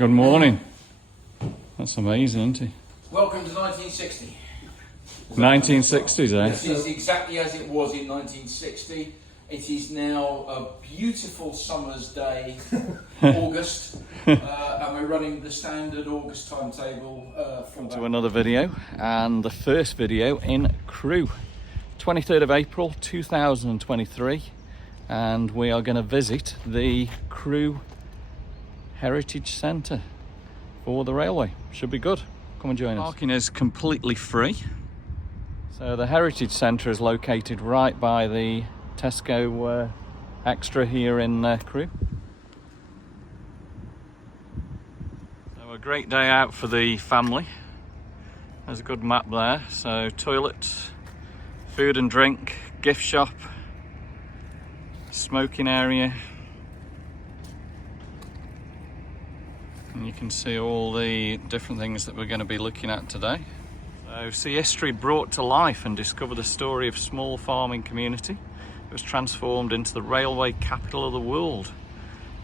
Good morning. That's amazing, isn't it? Welcome to 1960. 1960s, eh? This is exactly as it was in 1960. It is now a beautiful summer's day, August, and we're running the standard August timetable To another video, and the first video in Crewe. 23rd of April 2023, and we are going to visit the Crewe Heritage Centre for the railway. Should be good. Come and join us. Parking is completely free. So the Heritage Centre is located right by the Tesco Extra here in Crewe. So a great day out for the family. There's a good map there. So toilets, food and drink, gift shop, smoking area. And you can see all the different things that we're going to be looking at today. So see history brought to life and discover the story of a small farming community that was transformed into the railway capital of the world.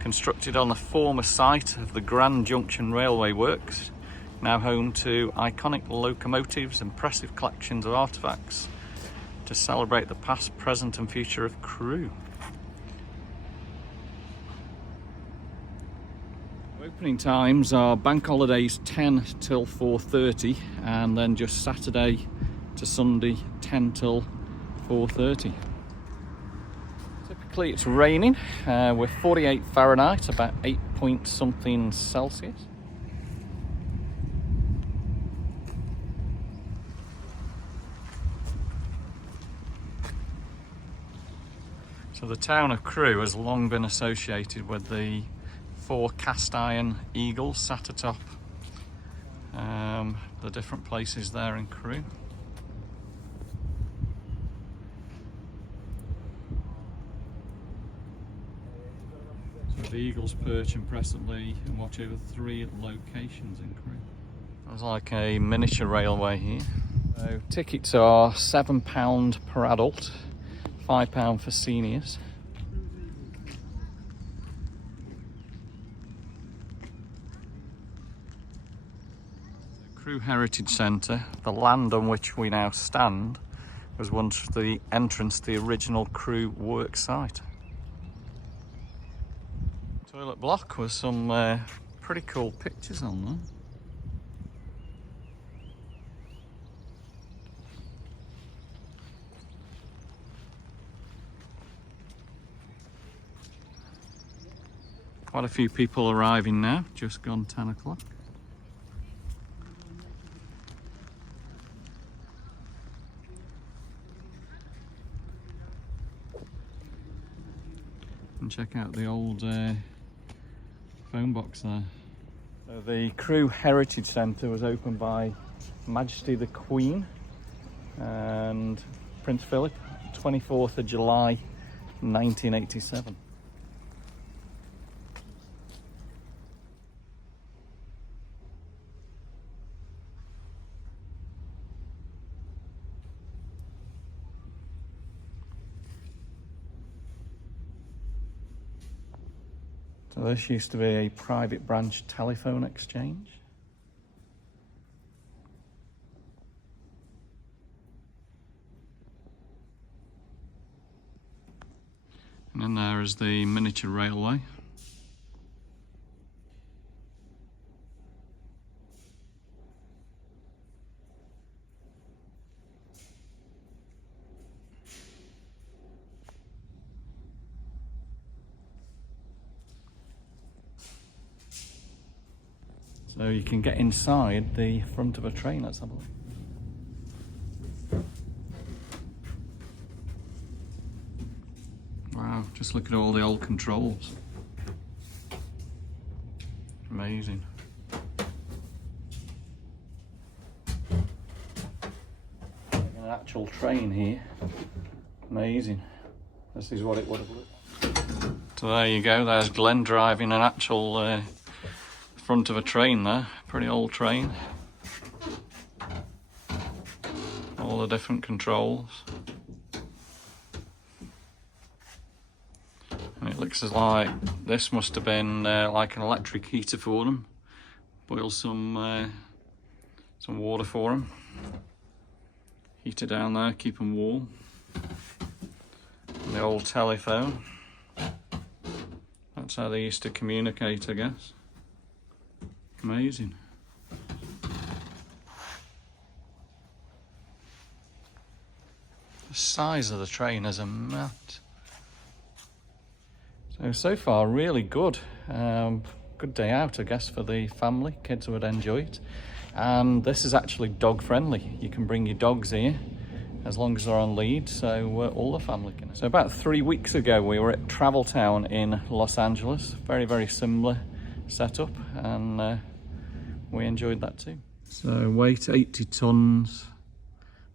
Constructed on the former site of the Grand Junction Railway Works, now home to iconic locomotives, impressive collections of artefacts to celebrate the past, present and future of Crewe. Opening times are bank holidays 10 till 4:30, and then just Saturday to Sunday 10 till 4:30. Typically it's raining. We're 48 Fahrenheit, about 8 point something Celsius. So the town of Crewe has long been associated with the 4 cast iron eagles sat atop the different places there in Crewe. So the eagles perch impressively and watch over 3 locations in Crewe. There's like a miniature railway here. So tickets are £7 per adult, £5 for seniors. Crewe Heritage Centre, the land on which we now stand, was once the entrance to the original Crewe work site. Toilet block with some pretty cool pictures on there. Quite a few people arriving now, just gone 10 o'clock. And check out the old phone box there. So the Crewe Heritage Centre was opened by Majesty the Queen and Prince Philip, 24th of July 1987. So this used to be a private branch telephone exchange. And then there is the miniature railway. So you can get inside the front of a train. Let's have a look. Wow, just look at all the old controls. Amazing. An actual train here. Amazing. This is what it would have looked like. So there you go, there's Glenn driving an actual front of a train there, pretty old train. All the different controls. And it looks as like this must have been like an electric heater for them. Boil some water for them. Heater down there, keep them warm. And the old telephone. That's how they used to communicate, I guess. Amazing. The size of the train is a mat. So far, really good. Good day out, I guess, for the family. Kids would enjoy it. And this is actually dog friendly. You can bring your dogs here as long as they're on lead, so all the family can. So about 3 weeks ago, we were at Travel Town in Los Angeles. Very, very similar setup, and we enjoyed that too. So weight 80 tons,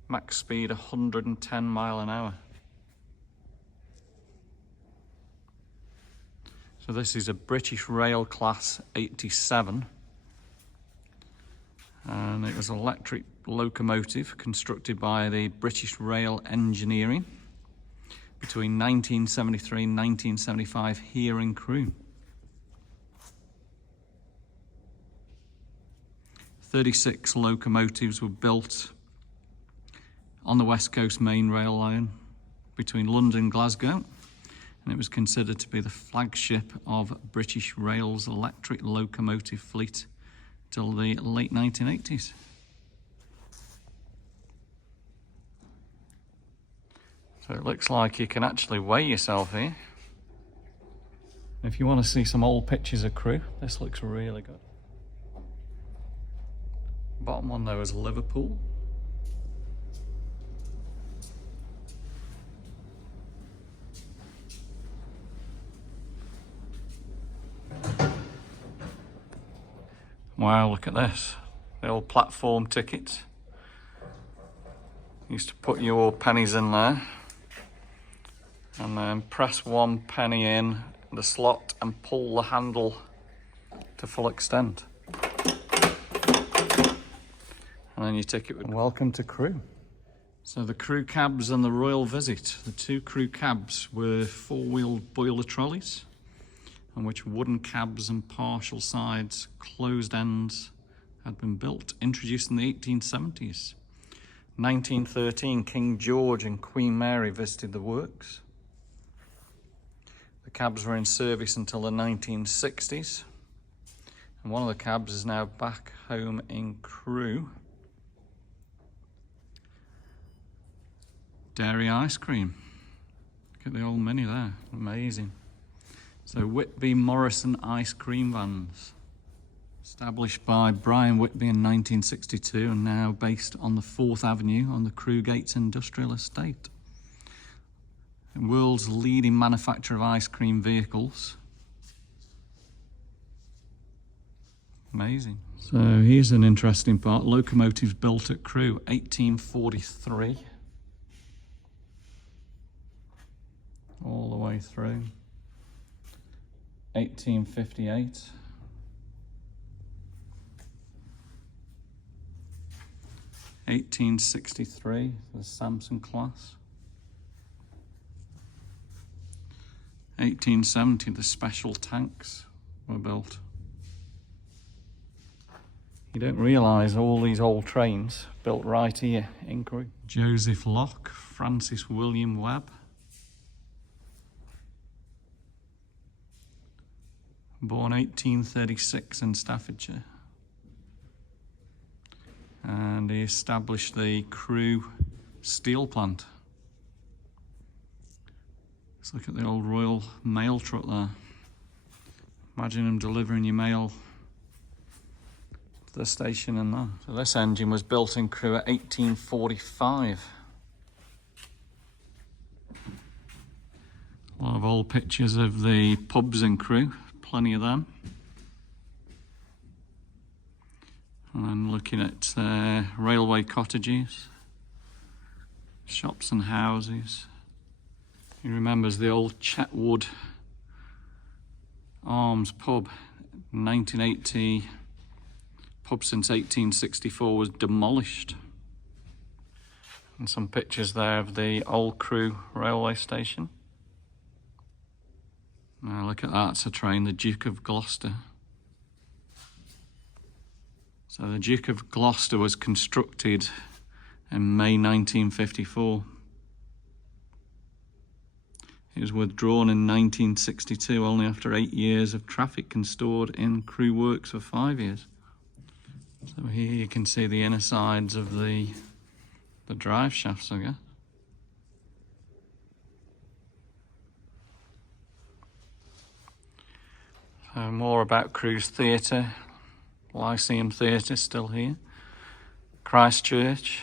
max speed 110 mile an hour. So this is a British Rail Class 87, and it was an electric locomotive constructed by the British Rail Engineering between 1973 and 1975 here in Crewe. 36 locomotives were built on the West Coast main rail line between London and Glasgow, and it was considered to be the flagship of British Rail's electric locomotive fleet till the late 1980s. So it looks like you can actually weigh yourself here. If you want to see some old pictures of Crewe, this looks really good. Bottom one there is Liverpool. Wow, look at this. The old platform tickets. Used to put your pennies in there and then press 1 penny in the slot and pull the handle to full extent. And then your ticket would... Welcome to Crewe. So the Crewe cabs and the Royal Visit. The 2 Crewe cabs were 4-wheeled boiler trolleys, on which wooden cabs and partial sides, closed ends, had been built, introduced in the 1870s. 1913, King George and Queen Mary visited the works. The cabs were in service until the 1960s, and one of the cabs is now back home in Crewe. Dairy ice cream. Look at the old menu there, amazing. So Whitby Morrison ice cream vans, established by Brian Whitby in 1962 and now based on the 4th Avenue on the Crewe Gates Industrial Estate. The world's leading manufacturer of ice cream vehicles. Amazing. So here's an interesting part. Locomotives built at Crewe, 1843. All the way through. 1858. 1863, the Samson class. 1870, the special tanks were built. You don't realise all these old trains built right here in Crewe. Joseph Locke, Francis William Webb. Born 1836 in Staffordshire. And he established the Crewe steel plant. Let's look at the old Royal Mail truck there. Imagine him delivering your mail to the station and that. So this engine was built in Crewe at 1845. A lot of old pictures of the pubs in Crewe, plenty of them. And then looking at railway cottages, shops and houses. He remembers the old Chetwood Arms pub, 1980. Pub since 1864 was demolished. And some pictures there of the old Crewe railway station. Now look at that, it's a train, the Duke of Gloucester. So the Duke of Gloucester was constructed in May 1954. It was withdrawn in 1962, only after 8 years of traffic, and stored in Crewe Works for 5 years. So here you can see the inner sides of the drive shafts, I guess. So more about Crewe's theatre. Lyceum Theatre still here. Christchurch.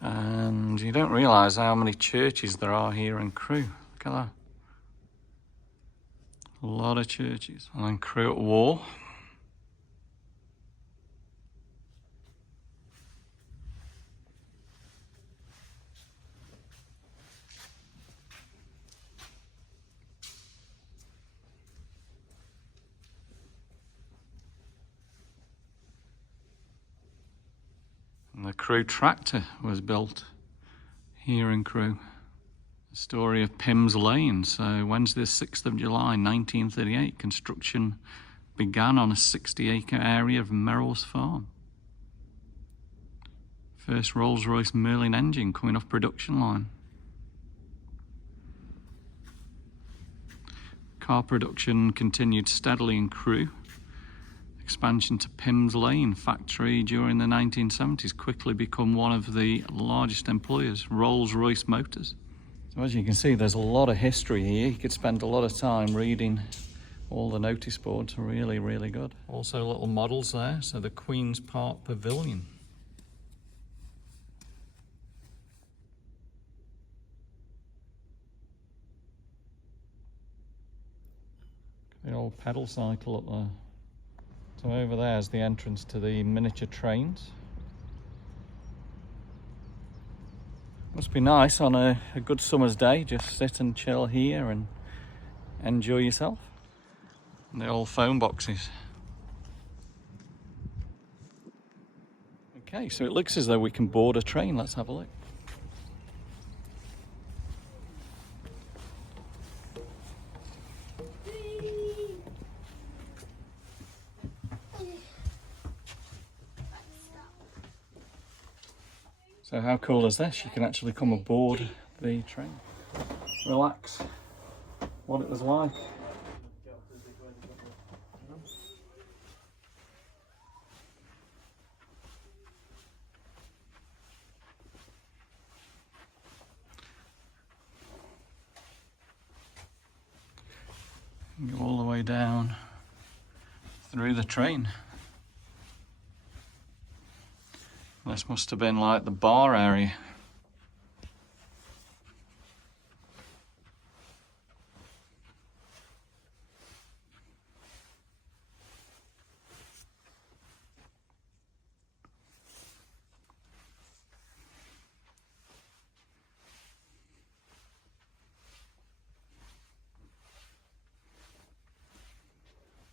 And you don't realise how many churches there are here in Crewe. Look at that. A lot of churches. And then Crewe at War. And the Crewe tractor was built here in Crewe. The story of Pimm's Lane. So Wednesday the 6th of July 1938, construction began on a 60-acre area of Merrill's farm. First Rolls-Royce Merlin engine coming off production line. Car production continued steadily in Crewe. Expansion to Pimm's Lane factory during the 1970s quickly become one of the largest employers, Rolls-Royce Motors. So as you can see, there's a lot of history here. You could spend a lot of time reading all the notice boards. Really, really good. Also little models there. So the Queen's Park Pavilion. The old pedal cycle up there. So over there is the entrance to the miniature trains. Must be nice on a good summer's day, just sit and chill here and enjoy yourself. And the old phone boxes. Okay, so it looks as though we can board a train. Let's have a look. So how cool is this? You can actually come aboard the train. Relax. What it was like. Go all the way down through the train. This must have been like the bar area.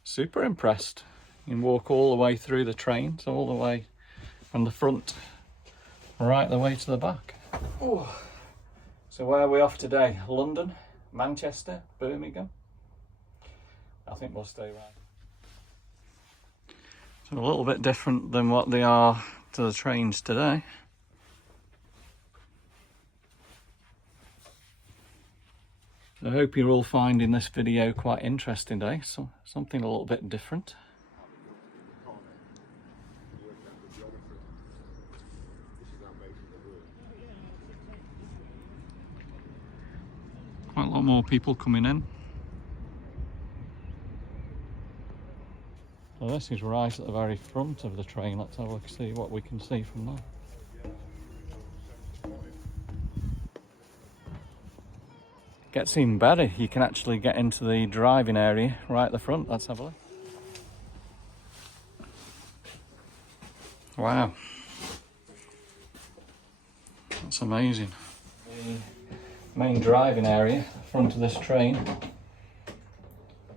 Super impressed. You can walk all the way through the trains, all the way from the front right the way to the back. Ooh. So where are we off today? London, Manchester, Birmingham? I think we'll stay right. So a little bit different than what they are to the trains today. So I hope you're all finding this video quite interesting today. So something a little bit different. Quite a lot more people coming in. So this is right at the very front of the train. Let's have a look, see what we can see from there. Gets even better. You can actually get into the driving area right at the front. Let's have a look. Wow. That's amazing. The main driving area, the front of this train.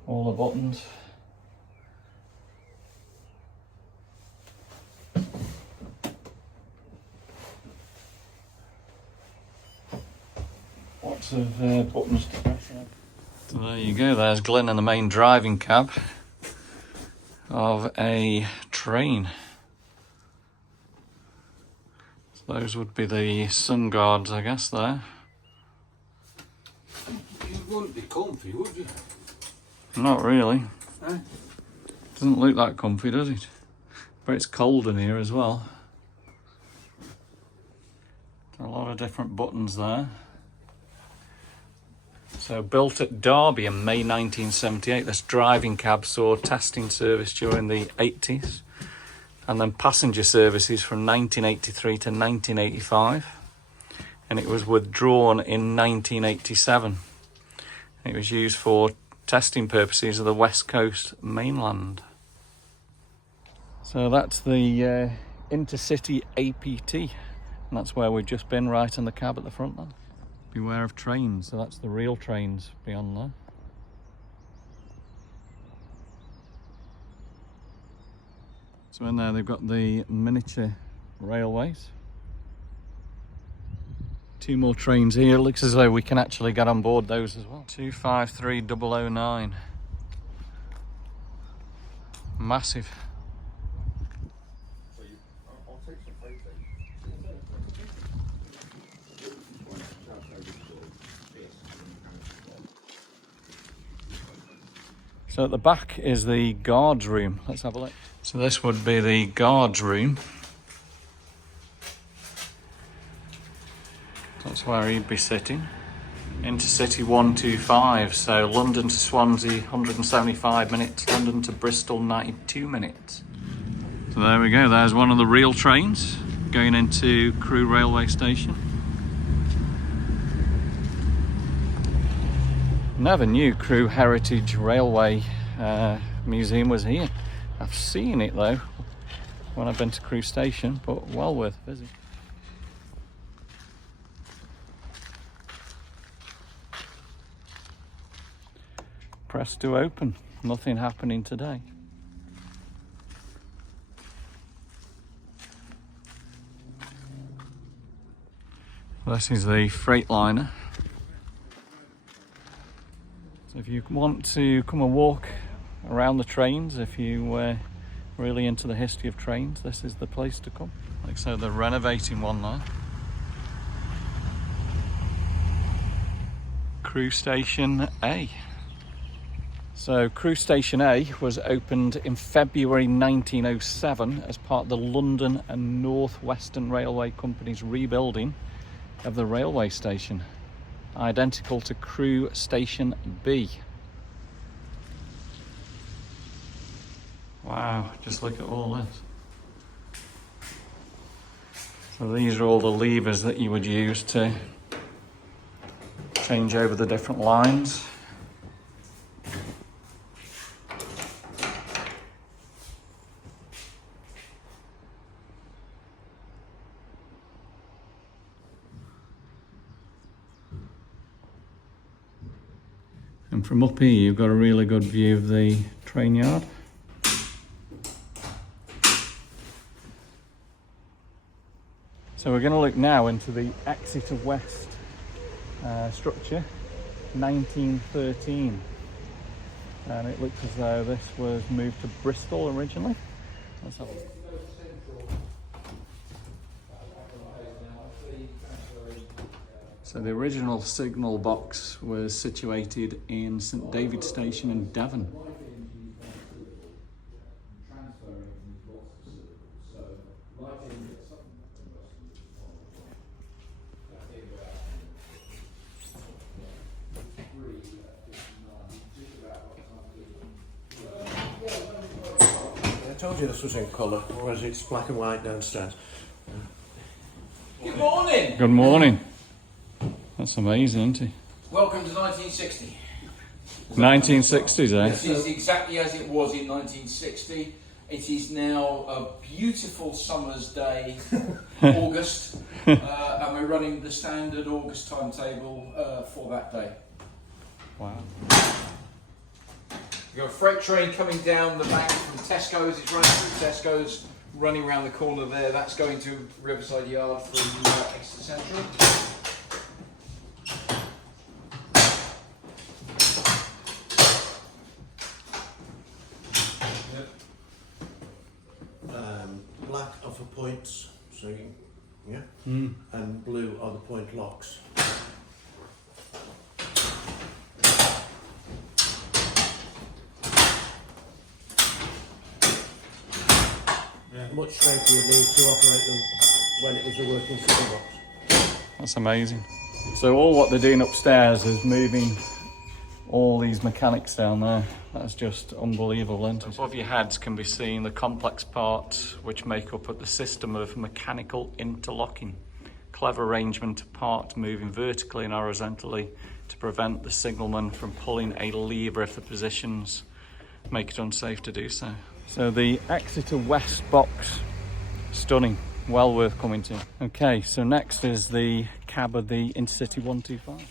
All the buttons. Lots of buttons to press on. So there you go, there's Glenn in the main driving cab of a train. So those would be the sun guards, I guess, there. You wouldn't be comfy, would you? Not really. Eh? Doesn't look that comfy, does it? But it's cold in here as well. A lot of different buttons there. So built at Derby in May 1978, this driving cab saw testing service during the 80s, and then passenger services from 1983 to 1985, and it was withdrawn in 1987. It was used for testing purposes of the West Coast mainland. So that's the Intercity APT, and that's where we've just been, right in the cab at the front there. Beware of trains, so that's the real trains beyond there. So in there they've got the miniature railways. 2 more trains here. It looks as though we can actually get on board those as well. 253009. Massive. So at the back is the guards room. Let's have a look. So this would be the guards room. That's where he'd be sitting. Intercity 125, so London to Swansea 175 minutes, London to Bristol 92 minutes. So there we go, there's one of the real trains going into Crewe railway station. Never knew Crewe Heritage Railway Museum was here. I've seen it though when I've been to Crewe Station, but well worth a visit. Press to open. Nothing happening today. This is the Freightliner. So if you want to come and walk around the trains, if you really into the history of trains, this is the place to come. Like so, they're renovating one there. Crewe Station A. So Crewe Station A was opened in February 1907 as part of the London and North Western Railway Company's rebuilding of the railway station, identical to Crewe Station B. Wow, just look at all this. So these are all the levers that you would use to change over the different lines. And from up here you've got a really good view of the train yard. So we're going to look now into the Exeter West structure, 1913. And it looks as though this was moved to Bristol originally. Let's have a look. So the original signal box was situated in St David's Station in Devon. I told you this was in colour, whereas it's black and white downstairs. Good morning. Good morning. That's amazing, isn't it? Welcome to 1960. 1960s, eh? This is exactly as it was in 1960. It is now a beautiful summer's day, August, and we're running the standard August timetable for that day. Wow. We've got a freight train coming down the bank from Tesco's. It's running through Tesco's, running around the corner there. That's going to Riverside Yard from Exeter Central. So yeah, and blue are the point locks. Much strength you need to operate them when it was a working signal box. That's amazing. So all what they're doing upstairs is moving all these mechanics down there. That's just unbelievable, isn't it? Above your heads can be seen the complex parts which make up the system of mechanical interlocking. Clever arrangement of parts moving vertically and horizontally to prevent the signalman from pulling a lever if the positions make it unsafe to do so. So the Exeter West box, stunning, well worth coming to. Okay, so next is the cab of the Intercity 125.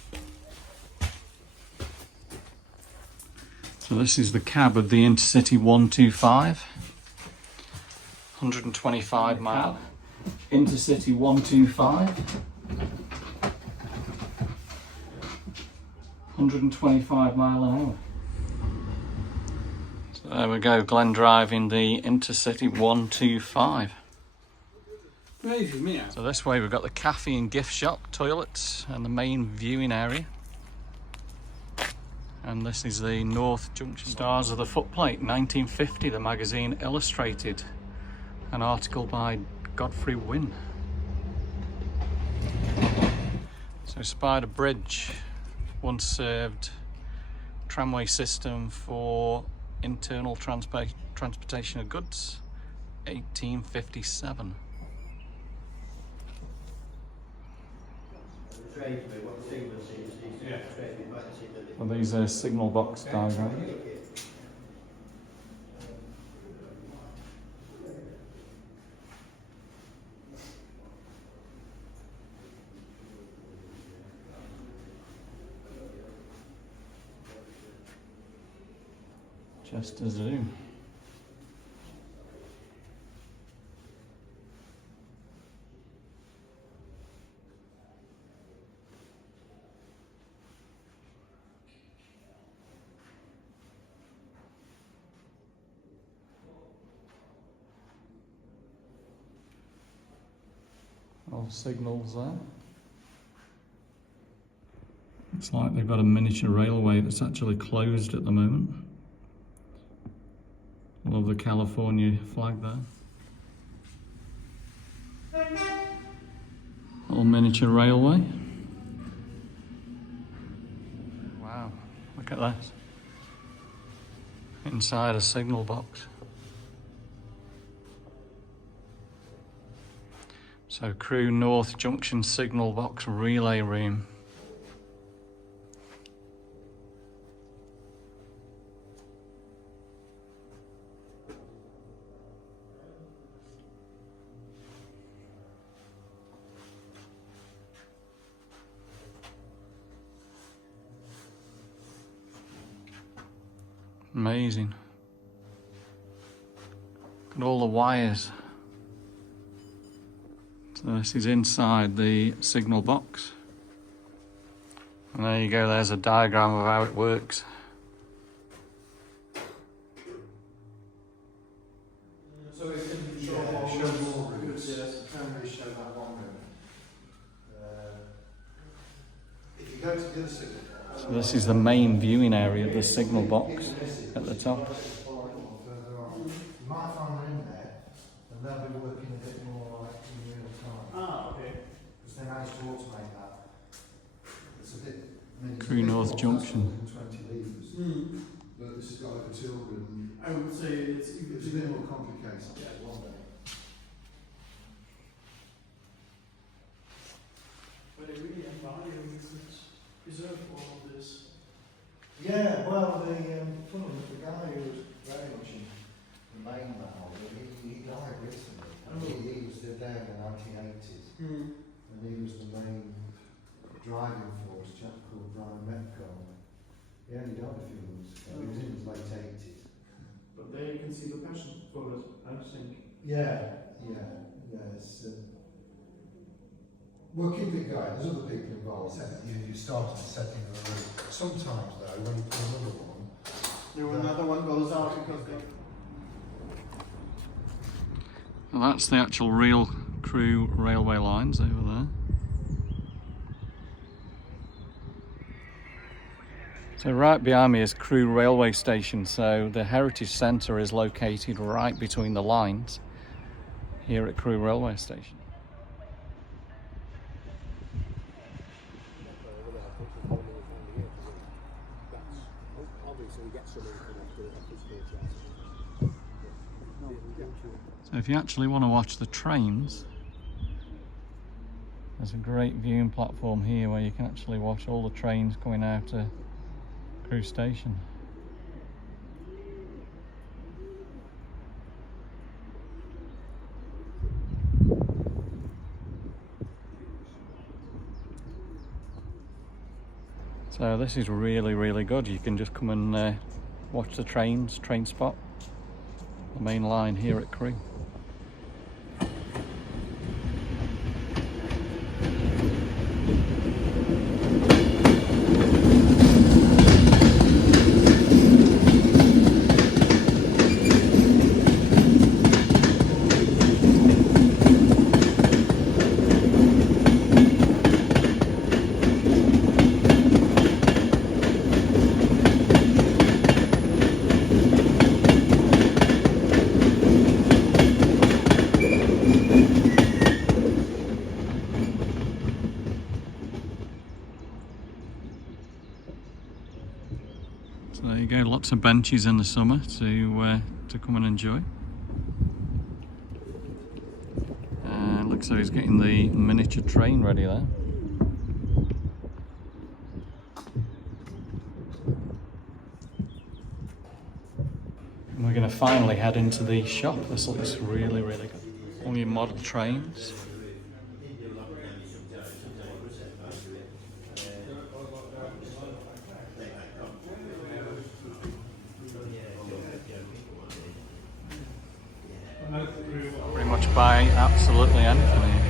So this is the cab of the Intercity 125, 125 mile. Intercity 125, 125 mile an hour. So there we go, Glen driving the Intercity 125. Crazy, me. So this way we've got the cafe and gift shop, toilets and the main viewing area. And this is the North Junction. Stars of the footplate, 1950, the magazine illustrated. An article by Godfrey Wynne. So Spider Bridge once served tramway system for internal transportation of goods, 1857. Well, these are signal box diagrams. Just a zoom. All signals there. Looks like they've got a miniature railway that's actually closed at the moment. Love the California flag there. Little miniature railway. Wow, look at that. Inside a signal box. So Crewe North Junction signal box relay room. Amazing. Look at all the wires. So this is inside the signal box. And there you go, there's a diagram of how it works. So it can show more routes. Yes, it can really show that one route. If you go to the other signal box. So this is the main viewing area of the signal box at the top. You might find them in there, and they'll be working a bit more like in real time. Ah, okay. Because they managed to automate that. It's a bit. I mean, it's Crewe a bit North more Junction. than 20 levers. But this has got over children. I would say it's It's a bit more complicated. Yeah, one day. But they really value because preserve all of this. Yeah, well, the guy who was very much in the main battle, he died recently. He was there in the 1980s, and he was the main driving force, a chap called Brian Metcalf. He only died a few months ago. He was in his late 80s. But there you can see the passion for it, I think. Yeah. It's, we'll keep it going. There's other people involved. You started setting the route. Sometimes, though, when you put another one, Another one goes out because they. Well, that's the actual real Crewe railway lines over there. So right behind me is Crewe railway station, so the Heritage Centre is located right between the lines here at Crewe railway station. So if you actually want to watch the trains, there's a great viewing platform here where you can actually watch all the trains going out to Crewe station. So this is really good. You can just come and watch the trains, train spot, the main line here at Crewe. So there you go, lots of benches in the summer to come and enjoy. Looks like he's getting the miniature train ready there. And we're going to finally head into the shop. This looks really good. All your model trains. Pretty much buy absolutely anything here.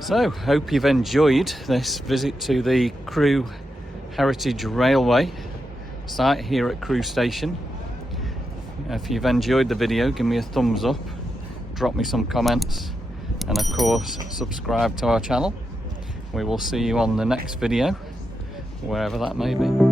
So, hope you've enjoyed this visit to the Crewe Heritage Railway site here at Crewe Station. If you've enjoyed the video, give me a thumbs up, drop me some comments, and of course subscribe to our channel. We will see you on the next video, wherever that may be.